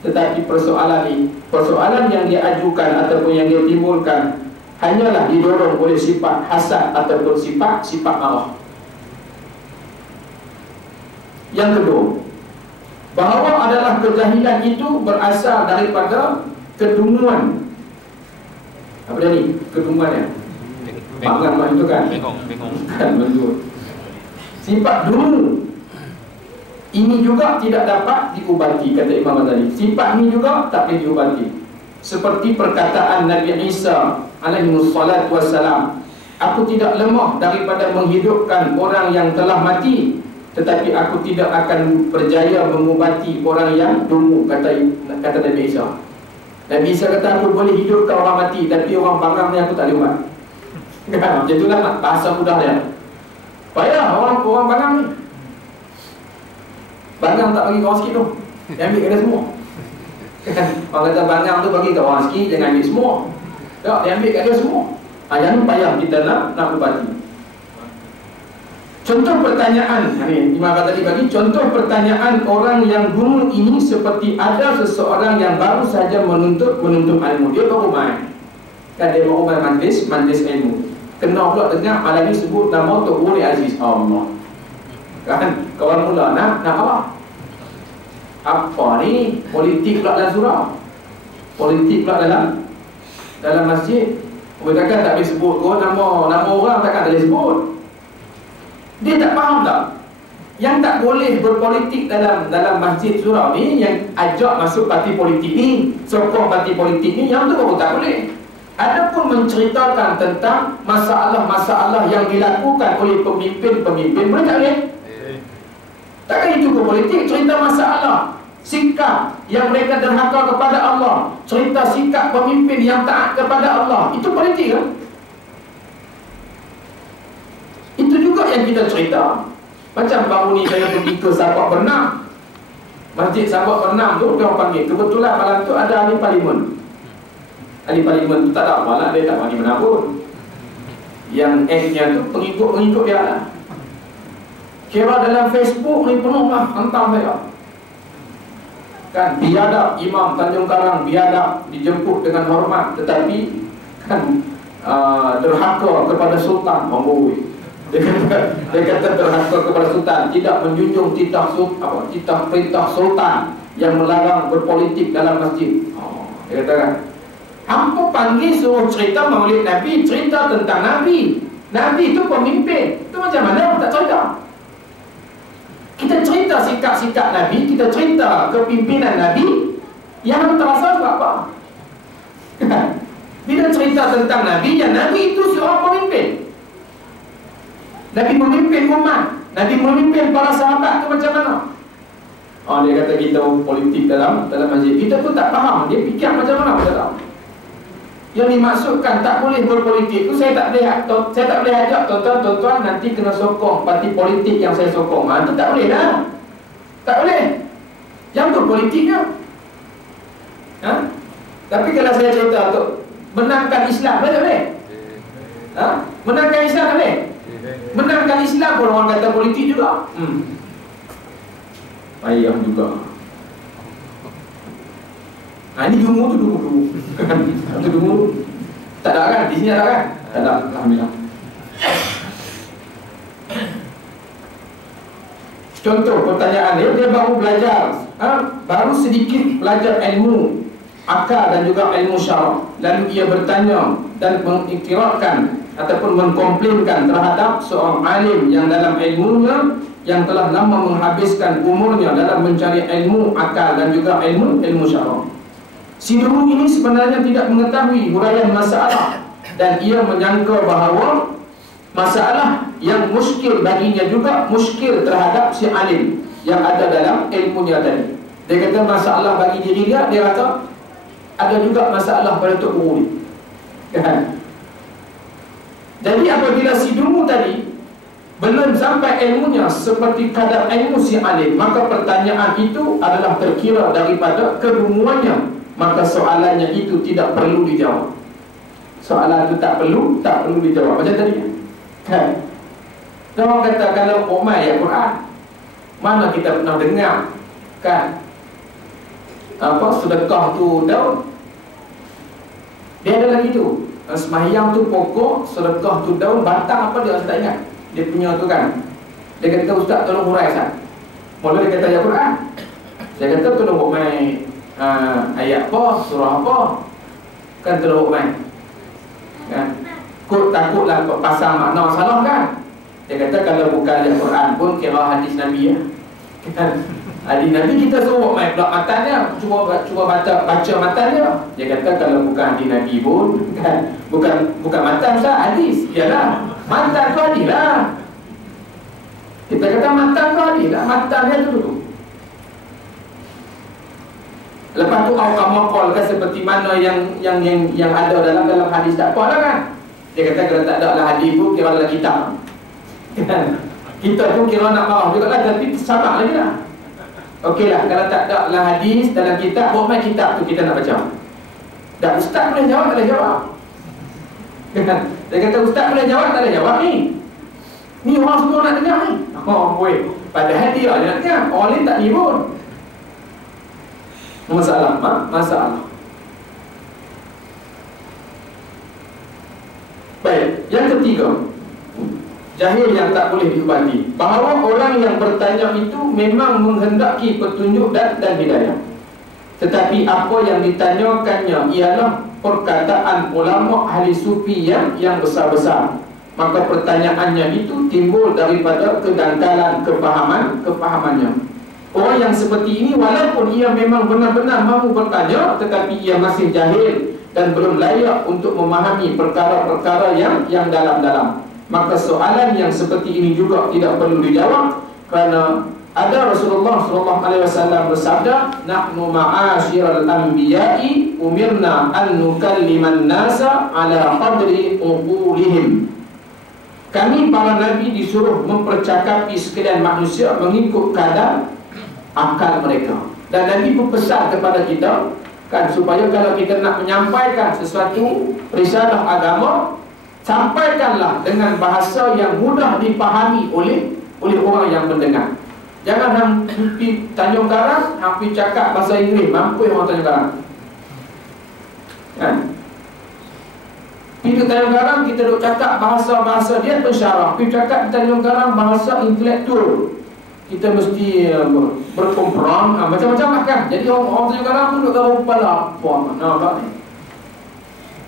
tetapi persoalan yang dia ajukan ataupun yang dia timbulkan hanyalah didorong oleh sifat hasad ataupun sifat marah. Yang kedua, bahawa adalah kejahilan itu berasal daripada kedunguan. Apa dia ni? Kedunguan ya? Makan itu kan? Bengong. Kan betul. Sifat dungu ini juga tidak dapat diubati, kata Imam Ghazali. Sifat ini juga tak boleh diubati. Seperti perkataan Nabi Isa alaihi wassalatu wassalam, aku tidak lemah daripada menghidupkan orang yang telah mati, tetapi aku tidak akan berjaya mengubati orang yang dungu, kata Nabi Isa. Nabi Isa kata, aku boleh hidupkan orang mati, tapi orang bangang ni aku tak boleh ubat. Kan? Macam itulah bahasa mudah dia. Payah orang bangang ni. Bangang tak bagi kawan sikit tu. Dia ambil kena semua. Kan? Orang kata bangang tu bagi kawan sikit, jangan ambil semua. Tak, dia ambil kat dia semua. Yang payah kita nak ubati. Contoh pertanyaan, ni Imam tadi bagi contoh pertanyaan orang yang dulu ini seperti ada seseorang yang baru saja menuntut ilmu. Dia baru main. Kan dia baru main majlis ilmu. Kena pula dengar malam ni sebut nama Tok Guru Aziz. Allah. Kan kawan mula nak apa? Apa ni? Politik pula dalam surau. Politik pula dalam masjid. Mereka takkan tak boleh sebut pun nama orang takkan tak boleh sebut. Dia tak faham tak? Yang tak boleh berpolitik dalam masjid surau ni, yang ajak masuk parti politik ni, sokong parti politik ni, yang tu baru tak boleh. Adapun menceritakan tentang masalah-masalah yang dilakukan oleh pemimpin-pemimpin, boleh tak boleh? Takkan itu berpolitik, cerita masalah, sikap yang mereka derhaka kepada Allah, cerita sikap pemimpin yang taat kepada Allah, itu politik kan? Itu juga yang kita cerita. Macam baru ni saya pergi ke Sabak Bernam, Masjid Sabak Bernam tu, dia orang panggil. Kebetulan malam tu ada ahli parlimen. Ahli parlimen tu tak ada apa lah, dia tak bagi mana pun. Yang ex-nya tu pengikut dia lah. Kira dalam Facebook ni penuh lah tentang saya. Kan biadab Imam Tanjung Karang, biadab, dijemput dengan hormat, tetapi kan derhaka kepada Sultan. Dia kata derhaka kepada Sultan, tidak menjunjung titah perintah Sultan yang melarang berpolitik dalam masjid. Dia kata kan, hampa panggil suruh cerita maulid Nabi, cerita tentang Nabi. Nabi itu pemimpin. Itu macam mana tak cerita? Kita cerita sikap-sikap Nabi, kita cerita kepimpinan Nabi, yang terasa sebab apa? Bila cerita tentang Nabi, yang Nabi itu seorang pemimpin. Nabi memimpin umat, Nabi memimpin para sahabat, itu macam mana? Dia kata kita politik dalam masjid. Kita pun tak faham, dia fikir macam mana kita tahu. Yang dimaksudkan tak boleh berpolitik itu, saya tak boleh ajak tuan-tuan nanti kena sokong parti politik yang saya sokong. Itu tak boleh dah. Tak boleh. Yang berpolitiknya. Tapi kalau saya cerita untuk menangkan Islam, boleh? Menangkan Islam boleh? Menangkan Islam pun orang kata politik juga. Payah juga. Ini dungu tu dulu. Itu dungu. Tak ada kan? Di sini ada kan? Tak ada. Alhamdulillah. Contoh pertanyaan dia baru belajar, baru sedikit belajar ilmu akal dan juga ilmu syarah. Lalu ia bertanya dan mengiktirafkan ataupun mengkomplainkan terhadap seorang alim yang dalam ilmunya yang telah lama menghabiskan umurnya dalam mencari ilmu akal dan juga ilmu syarah. Si guru ini sebenarnya tidak mengetahui huraian masalah dan ia menyangka bahawa masalah yang muskil baginya juga muskil terhadap si alim yang ada dalam ilmunya tadi. Dia kata masalah bagi diri dia kata ada juga masalah pada Tok Guru ni. Kan? Jadi apabila si guru tadi belum sampai ilmunya seperti kadar ilmu si alim, maka pertanyaan itu adalah terkira daripada kedunguannya. Maka soalannya itu tidak perlu dijawab. Soalan itu tak perlu dijawab. Macam tadi kan? Orang kata kalau umai ayat Quran, mana kita pernah dengar kan? Sedekah tu daun. Dia ada lagi tu. Sembahyang tu pokok, sedekah tu daun, batang apa dia saya tak ingat. Dia punya tu kan. Dia kata ustaz tolong hurai Ustaz. Mula dia kata ayat Quran. Saya kata tolong umai ayat apa, surah apa, kan terlalu main kan? Takutlah pasang makna salah kan. Dia kata kalau bukan ayat Quran pun kira hadis Nabi ya. Kan? Hadis Nabi kita suruh main pula matanya, cuba baca matanya. Dia kata kalau bukan hadis Nabi pun kan, bukan matan Ustaz, hadis. Yalah, matan tu hadis lah. Kita kata matan tu hadis lah, matannya tu dulu. Lepas tu awak makol kan seperti mana yang ada dalam hadis tak apa lah kan. Dia kata kalau tak ada lah hadis pun kira lah kitab. Kita pun kira nak marah juga lah, tapi sama lagi lah. Okeylah, kalau tak ada lah hadis dalam kitab, buat main kitab tu kita nak baca. Dan ustaz boleh jawab, tak boleh jawab. Dia kata ustaz boleh jawab, tak boleh jawab ni. Ni orang semua nak dengar ni. Oh boleh. Padahal dia nak dengar, orang lain tak ni pun. Masalah, masalah. Baik, yang ketiga, jahil yang tak boleh diubati. Bahawa orang yang bertanya itu memang menghendaki petunjuk dan hidayah. Tetapi apa yang ditanyakannya ialah perkataan ulama ahli sufi yang besar-besar. Maka pertanyaannya itu timbul daripada kedangkalan kefahamannya. Orang yang seperti ini walaupun ia memang benar-benar mahu bertanya, tetapi ia masih jahil dan belum layak untuk memahami perkara-perkara yang dalam-dalam. Maka soalan yang seperti ini juga tidak perlu dijawab, kerana ada Rasulullah SAW bersabda, nahnu ma'asyiral anbiya'i umirna an nukalliman nasa ala qadri uqulihim. Kami para nabi disuruh mempercakapi sekalian manusia mengikut kadar akal mereka. Dan Nabi berpesan kepada kita kan, supaya kalau kita nak menyampaikan sesuatu risalah agama, sampaikanlah dengan bahasa yang mudah dipahami oleh orang yang mendengar. Jangan pergi Tanjung Karang, pergi cakap bahasa Inggeris, mampu orang Tanjung Karang. Kan? Pergi ke Tanjung Karang, kita duk cakap bahasa-bahasa dia pensyarah. Pergi cakap di Tanjung Karang bahasa intelektual, kita mesti berkomprom, macam-macam lah kan. Jadi orang Tanjung Karang pun duk tahu kepala apa ni.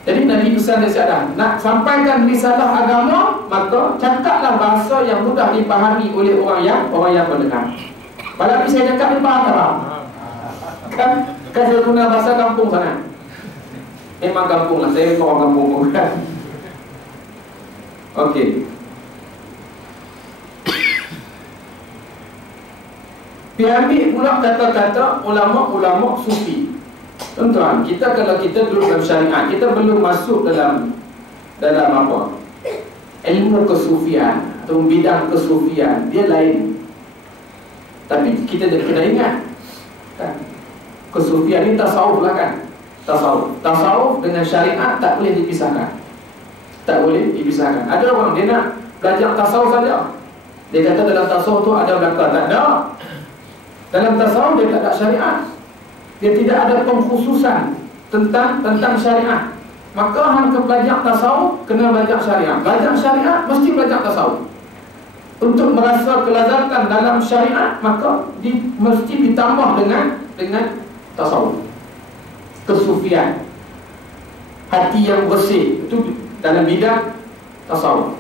Jadi Nabi pesan dia seadah, nak sampaikan risalah agama, maka cakaplah bahasa yang mudah dipahami oleh orang yang mendengar. Padahal saya cakap ni faham kan saya guna bahasa kampung sangat. Memang kampung lah, saya orang kampung pun kan. Okey. Diambil pula kata-kata ulama-ulama sufi. Tuan-tuan, kita kalau kita duduk dalam syariat, kita belum masuk dalam apa? Ilmu kesufian atau bidang kesufian, dia lain. Tapi kita kena ingat kan? Kesufian ini tasawuf lah kan? Tasawuf dengan syariat tak boleh dipisahkan. Tak boleh dipisahkan. Ada orang dia nak belajar tasawuf saja. Dia kata dalam tasawuf tu ada belakang. Tak ada. Dalam tasawuf dia tak ada syariat. Dia tidak ada pengkhususan tentang syariat. Maka hang ke belajar tasawuf kena belajar syariat. Belajar syariat mesti belajar tasawuf. Untuk merasa kelazatan dalam syariat, maka mesti ditambah dengan tasawuf. Kesufian, hati yang bersih, itu dalam bidang tasawuf.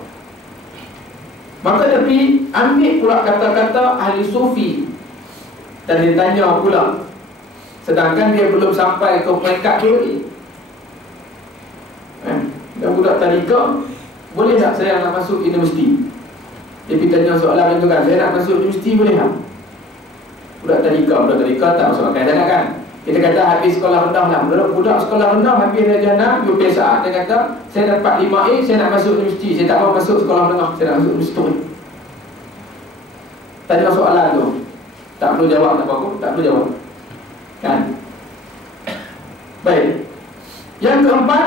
Maka tapi ambil pula kata-kata ahli sufi dan ditanya pula, sedangkan dia belum sampai ke peringkat teori. Dan budak tadika, boleh tak saya nak masuk universiti? Dia pergi tanya soalan itu kan, saya nak masuk universiti boleh tak? Budak tadika tak masuk akal sangat kan? Kita kata habis sekolah rendah lah. Budak sekolah rendah habis rajana UPSA, dia kata saya dapat 5A, saya nak masuk universiti. Saya tak mau masuk sekolah rendah, saya nak masuk universiti. Tanya soalan tu, tak perlu jawab tak apa-apa, tak perlu jawab kan? Baik. Yang keempat,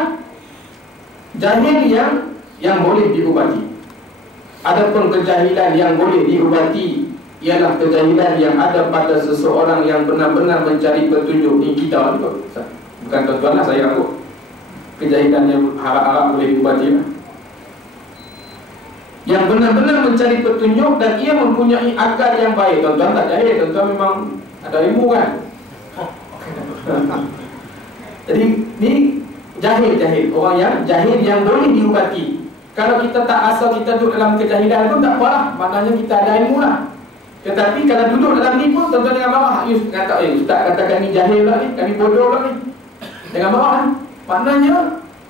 jahil yang boleh diubati. Adapun kejahilan yang boleh diubati ialah kejahilan yang ada pada seseorang yang benar-benar mencari petunjuk. Ini kita juga, bukan tuan-tuan lah, saya aku. Kejahilan yang harap-harap boleh diubati lah. Yang benar-benar mencari petunjuk dan ia mempunyai akal yang baik. Tuan-tuan tak jahil, tuan-tuan memang ada ilmu kan. Jadi ni jahil. Orang yang jahil yang boleh diubati. Kalau kita tak asal kita duduk dalam kejahilan pun tak apalah, maknanya kita ada ilmu lah. Tetapi kalau duduk dalam ni pun tuan-tuan jangan marah. Kata, ustaz katakan ni jahil lah ni, kami bodoh lah ni. Jangan marah kan. Maknanya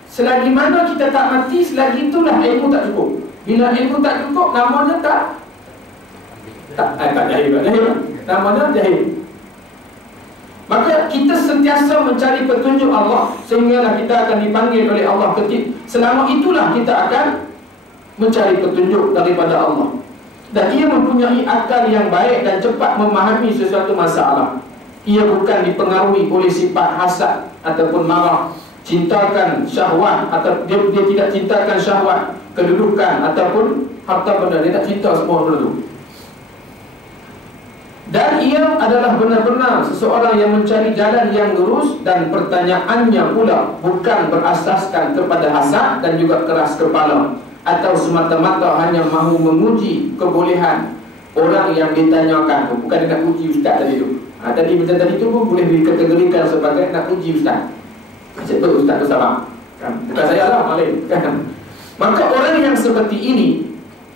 selagi mana kita tak mati, selagi itulah ilmu tak cukup. Bila ilmu tak cukup, namanya tak jahil. Namanya jahil. Maka kita sentiasa mencari petunjuk Allah, sehinggalah kita akan dipanggil oleh Allah. Selama itulah kita akan mencari petunjuk daripada Allah. Dan ia mempunyai akal yang baik dan cepat memahami sesuatu masalah. Ia bukan dipengaruhi oleh sifat hasad ataupun marah, cintakan syahwat, atau dia tidak cintakan syahwat, kedudukan ataupun harta benda. Dia tak cinta semua benda itu. Dan ia adalah benar-benar seseorang yang mencari jalan yang lurus, dan pertanyaannya pula bukan berasaskan kepada hasad dan juga keras kepala, atau semata-mata hanya mahu menguji kebolehan orang yang ditanyakan. Bukan dia nak uji ustaz tadi tu. Tadi macam tadi tu pun boleh dikategorikan sebagai nak uji ustaz. Macam tu ustaz tu salah kan? Bukan saya lah, lain kan? Maka orang yang seperti ini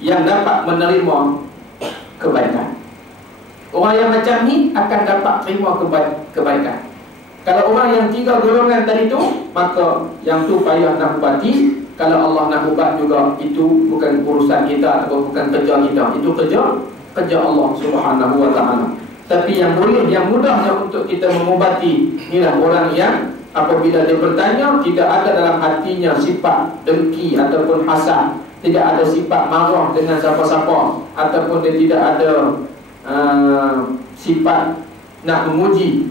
yang dapat menerima kebaikan. Orang yang macam ni akan dapat terima kebaikan. Kalau orang yang 3 golongan tadi tu, maka yang tu payah nak ubati. Kalau Allah nak ubat juga, itu bukan urusan kita atau bukan kerja kita. Itu kerja Allah Subhanahu wa ta'ala. Tapi yang boleh, yang mudahnya untuk kita mengubati, inilah orang yang apabila dia bertanya, tidak ada dalam hatinya sifat dengki ataupun hasad, tidak ada sifat marah dengan siapa-siapa, ataupun dia tidak ada sifat nak menguji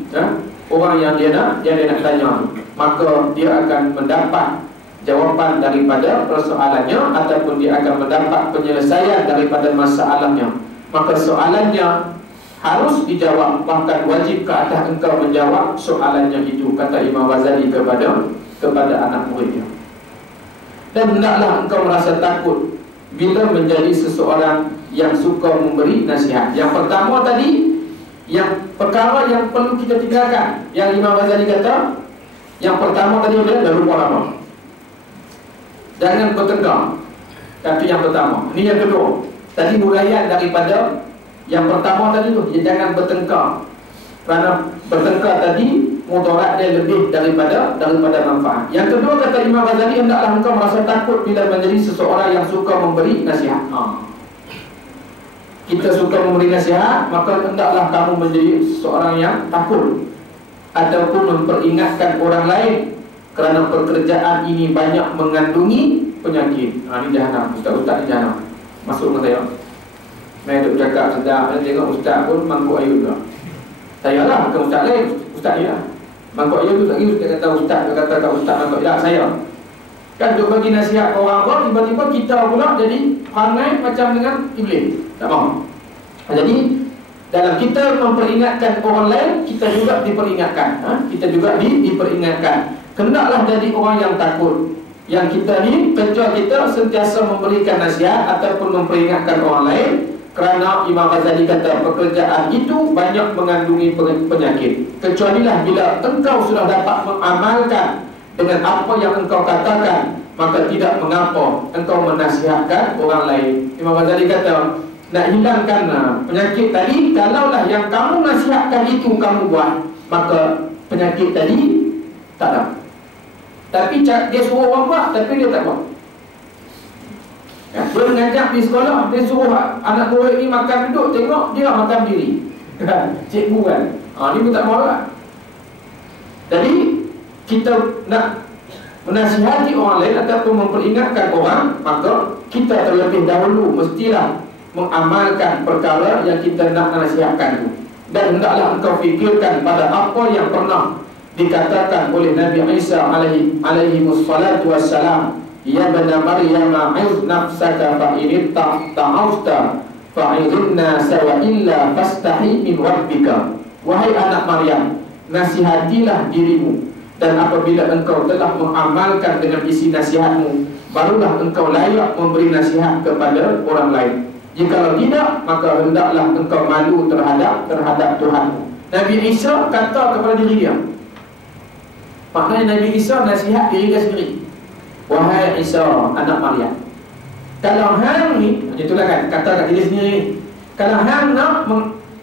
orang yang dia nak tanya, maka dia akan mendapat jawapan daripada persoalannya, ataupun dia akan mendapat penyelesaian daripada masalahnya. Maka soalannya harus dijawab, bahkan wajib ke atas engkau menjawab soalannya itu, kata Imam Ghazali kepada anak muridnya. Dan hendaklah engkau merasa takut bila menjadi seseorang yang suka memberi nasihat. Yang pertama tadi, yang perkara yang perlu kita tinggalkan, yang Imam Ghazali kata, yang pertama tadi dah lupa apa? Jangan bertengkar. Kata yang pertama. Ini yang kedua. Tadi huraian daripada yang pertama tadi tu, jangan bertengkar. Kerana bertengkar tadi mudarat dia lebih daripada manfaat. Yang kedua, kata Imam Ghazali, hendaklah engkau merasa takut bila menjadi seseorang yang suka memberi nasihat. Kita suka memberi nasihat, maka hendaklah kamu menjadi seseorang yang takut ataupun memperingatkan orang lain, kerana pekerjaan ini banyak mengandungi penyakit. Ini jahanam. Ustaz-ustaz di jahanam. Masuk dengan saya. Saya duduk cakap sedap, dan tengok ustaz pun mangkuk air juga. Saya lah, bukan ustaz lain. Ustaz dia lah. Mangkuk air tu lagi ustaz kata ustaz, dia kata kat ustaz mangkuk air. Saya kan duk bagi nasihat ke orang pun, tiba-tiba kita pula jadi perangai macam dengan iblis. Tak mahu. Jadi dalam kita memperingatkan orang lain, kita juga diperingatkan. Kita juga diperingatkan. Hendaklah jadi orang yang takut. Yang kita ni, kerja kita sentiasa memberikan nasihat ataupun memperingatkan orang lain, kerana Imam Ghazali kata pekerjaan itu banyak mengandungi penyakit. Kecualilah bila engkau sudah dapat mengamalkan dengan apa yang engkau katakan, maka tidak mengapa engkau menasihatkan orang lain. Imam Ghazali kata, nak hilangkan penyakit tadi, kalaulah yang kamu nasihatkan itu kamu buat, maka penyakit tadi tak ada. Tapi dia suruh orang buat, tapi dia tak buat. Dia mengajak di sekolah, dia suruh anak murid ni makan duduk, tengok dia makan diri. Cikgu kan, ni pun tak mahu lah. Jadi kita nak menasihati orang lain ataupun memperingatkan orang, maka kita terlebih dahulu mestilah mengamalkan perkara yang kita nak nasihatkan itu. Dan hendaklah engkau fikirkan pada apa yang pernah dikatakan oleh Nabi Isa alaihi wassalatu wassalam, ya bani Maryam aiz nafsaka fa in ta'awta fa'idna sawa illa fastahi min rabbika. Wahai anak Maryam, nasihatilah dirimu, dan apabila engkau telah mengamalkan dengan isi nasihatmu, barulah engkau layak memberi nasihat kepada orang lain. Jikalau tidak, maka hendaklah engkau malu terhadap Tuhanmu. Nabi Isa kata kepada diri dia. Maknanya Nabi Isa nasihat diri dia sendiri. Wahai Isa anak Maryam, kalau hang ni, itulah kan kata kat diri sendiri, kalau hang nak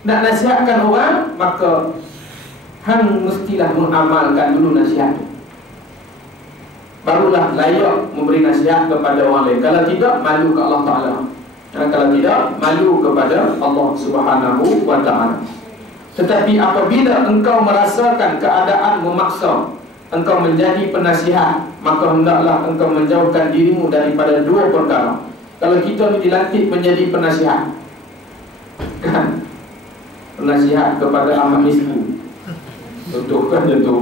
nasihatkan orang, maka hang mestilah mengamalkan dulu nasihat itu, barulah layak memberi nasihat kepada orang lain. Kalau tidak, malu ke Allah Ta'ala. Kalau tidak, malu kepada Allah Subhanahu wa ta'ala. Tetapi apabila engkau merasakan keadaan memaksa engkau menjadi penasihat, maka hendaklah engkau menjauhkan dirimu daripada dua perkara. Kalau kita dilantik menjadi penasihat, kan, penasihat kepada ahli misbu, contohkan itu,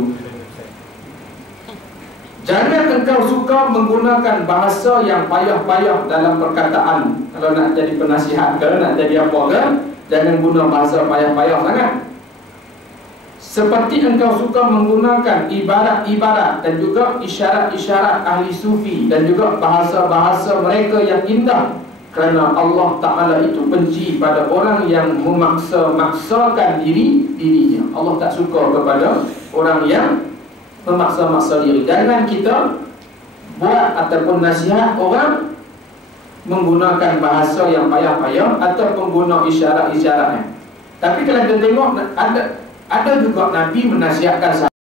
jangan engkau suka menggunakan bahasa yang payah-payah dalam perkataan. Kalau nak jadi penasihat ke, nak jadi apa ke, jangan guna bahasa payah-payah sangat. Seperti engkau suka menggunakan ibarat-ibarat dan juga isyarat-isyarat ahli sufi dan juga bahasa-bahasa mereka yang indah. Kerana Allah Ta'ala itu benci pada orang yang memaksa-maksakan dirinya. Allah tak suka kepada orang yang memaksa-maksa diri. Jangan kita buat ataupun nasihat orang menggunakan bahasa yang payah-payah ataupun guna isyarat-isyaratnya. Tapi kalau kita tengok ada juga Nabi menasihatkan